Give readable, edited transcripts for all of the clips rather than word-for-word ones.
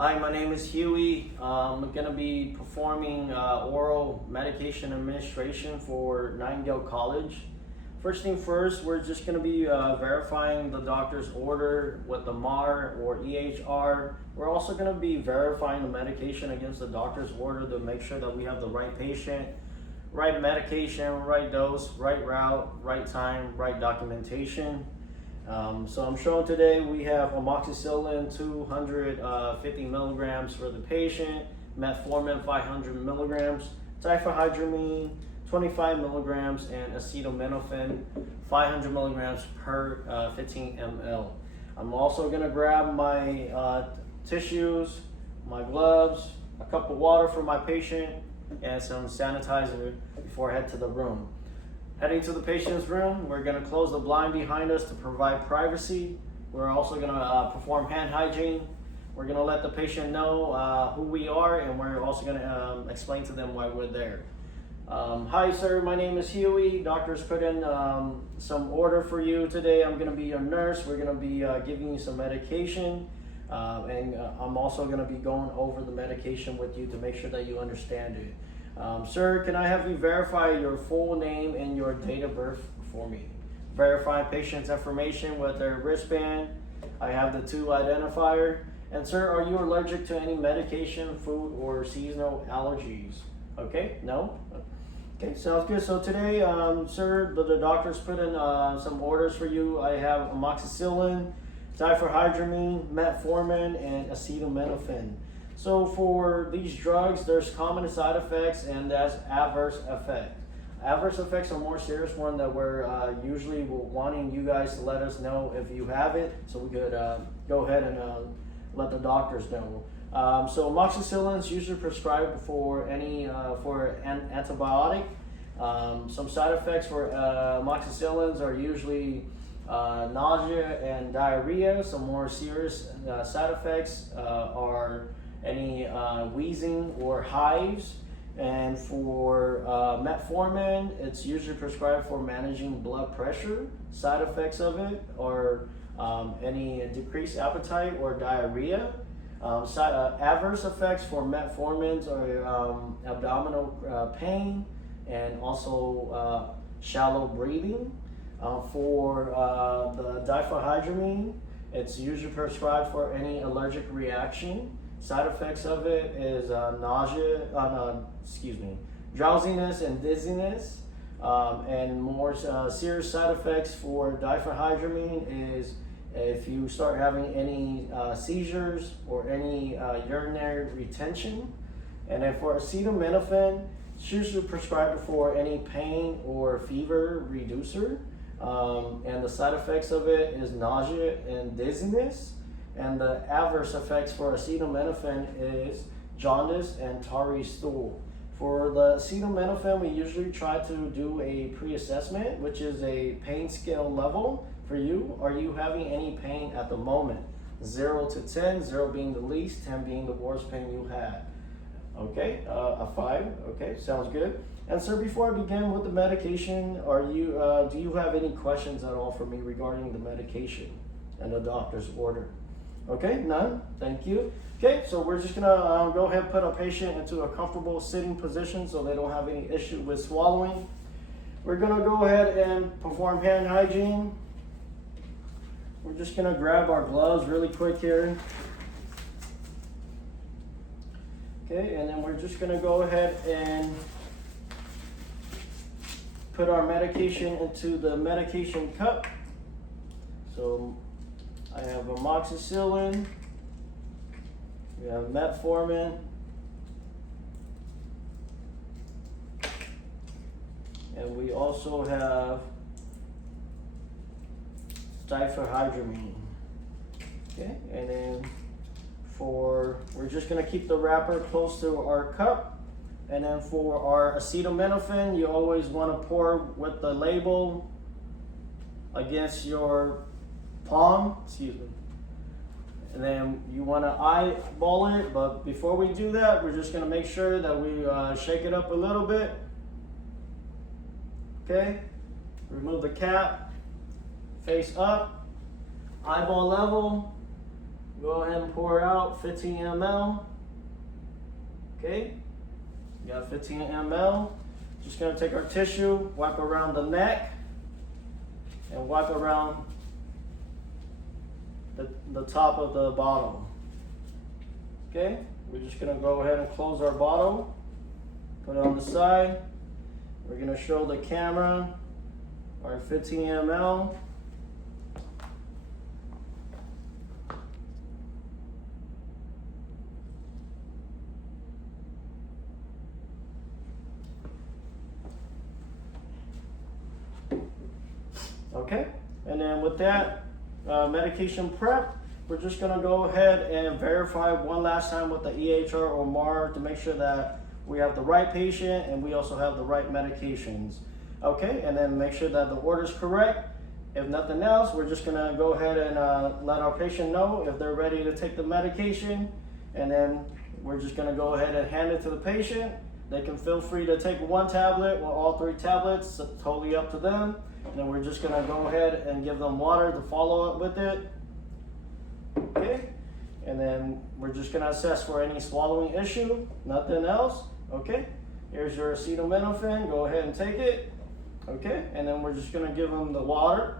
Hi, my name is Huey. I'm going to be performing oral medication administration for Nightingale College. First thing first, we're just going to be verifying the doctor's order with the MAR or EHR. We're also going to be verifying the medication against the doctor's order to make sure that we have the right patient, right medication, right dose, right route, right time, right documentation. So I'm showing today we have amoxicillin 250 milligrams for the patient, metformin 500 milligrams, diphenhydramine 25 milligrams, and acetaminophen 500 milligrams per 15 ml. I'm also going to grab my tissues, my gloves, a cup of water for my patient, and some sanitizer before I head to the room. Heading to the patient's room, we're going to close the blind behind us to provide privacy. We're also going to perform hand hygiene. We're going to let the patient know who we are, and we're also going to explain to them why we're there. Hi sir, my name is Huey. Doctor's put in some order for you today. I'm going to be your nurse. We're going to be giving you some medication, and I'm also going to be going over the medication with you to make sure that you understand it. Sir, can I have you verify your full name and your date of birth for me? Verify patient's information with their wristband. I have the 2 identifier. And sir, are you allergic to any medication, food, or seasonal allergies? Okay, no? Okay, sounds good. So today, sir, the doctor's put in some orders for you. I have amoxicillin, diphenhydramine, metformin, and acetaminophen. So for these drugs, there's common side effects and that's adverse effects. Adverse effects are more serious one that we're usually wanting you guys to let us know if you have it, so we could go ahead and let the doctors know. So amoxicillin is usually prescribed for for an antibiotic. Some side effects for amoxicillins are usually nausea and diarrhea. Some more serious side effects are any wheezing or hives. And for metformin, it's usually prescribed for managing blood pressure. Side effects of it are any decreased appetite or diarrhea. Adverse effects for metformins are abdominal pain and also shallow breathing. For the diphenhydramine, it's usually prescribed for any allergic reaction. Side effects of it is drowsiness and dizziness. And more serious side effects for diphenhydramine is if you start having any seizures or any urinary retention. And then for acetaminophen, it's usually prescribed for any pain or fever reducer. And the side effects of it is nausea and dizziness. And the adverse effects for acetaminophen is jaundice and tarry stool. For the acetaminophen, we usually try to do a pre-assessment, which is a pain scale level for you. Are you having any pain at the moment? 0 to 10, 0 being the least, 10 being the worst pain you had. Okay, a 5, okay, sounds good. And sir, before I begin with the medication, do you have any questions at all for me regarding the medication and the doctor's order? Okay, none, thank you. Okay, so we're just gonna go ahead and put a patient into a comfortable sitting position so they don't have any issue with swallowing. We're gonna go ahead and perform hand hygiene. We're just gonna grab our gloves really quick here. Okay, and then we're just gonna go ahead and put our medication into the medication cup. So I have amoxicillin, we have metformin, and we also have diphenhydramine. Okay, and then we're just gonna keep the wrapper close to our cup. And then for our acetaminophen, you always wanna pour with the label against your palm, and then you want to eyeball it, but before we do that, we're just going to make sure that we shake it up a little bit. Okay, remove the cap, face up, eyeball level, go ahead and and pour out 15 ml. Okay, you got 15 ml. Just gonna take our tissue, wipe around the neck, and wipe around the top of the bottle. Okay, we're just gonna go ahead and close our bottle, put it on the side. We're gonna show the camera our 15 ml. Okay, and then with that medication prep, we're just gonna go ahead and verify one last time with the EHR or MAR to make sure that we have the right patient and we also have the right medications. Okay, and then make sure that the order is correct. If nothing else, we're just gonna go ahead and let our patient know if they're ready to take the medication, and then we're just gonna go ahead and hand it to the patient. They can feel free to take one tablet or all 3 tablets, it's totally up to them. And then we're just gonna go ahead and give them water to follow up with it. Okay, and then we're just gonna assess for any swallowing issue, nothing else. Okay, here's your acetaminophen, go ahead and take it. Okay, and then we're just gonna give them the water.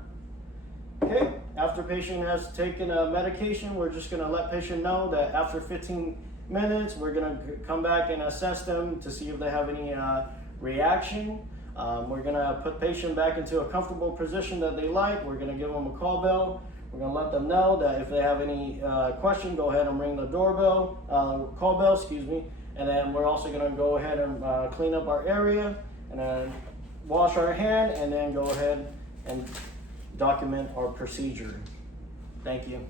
Okay, after patient has taken a medication, we're just gonna let patient know that after 15 minutes, we're gonna come back and assess them to see if they have any reaction. We're gonna put patient back into a comfortable position that they like. We're gonna give them a call bell. We're gonna let them know that if they have any question, go ahead and ring the doorbell, call bell, excuse me. And then we're also gonna go ahead and clean up our area and then wash our hand and then go ahead and document our procedure. Thank you.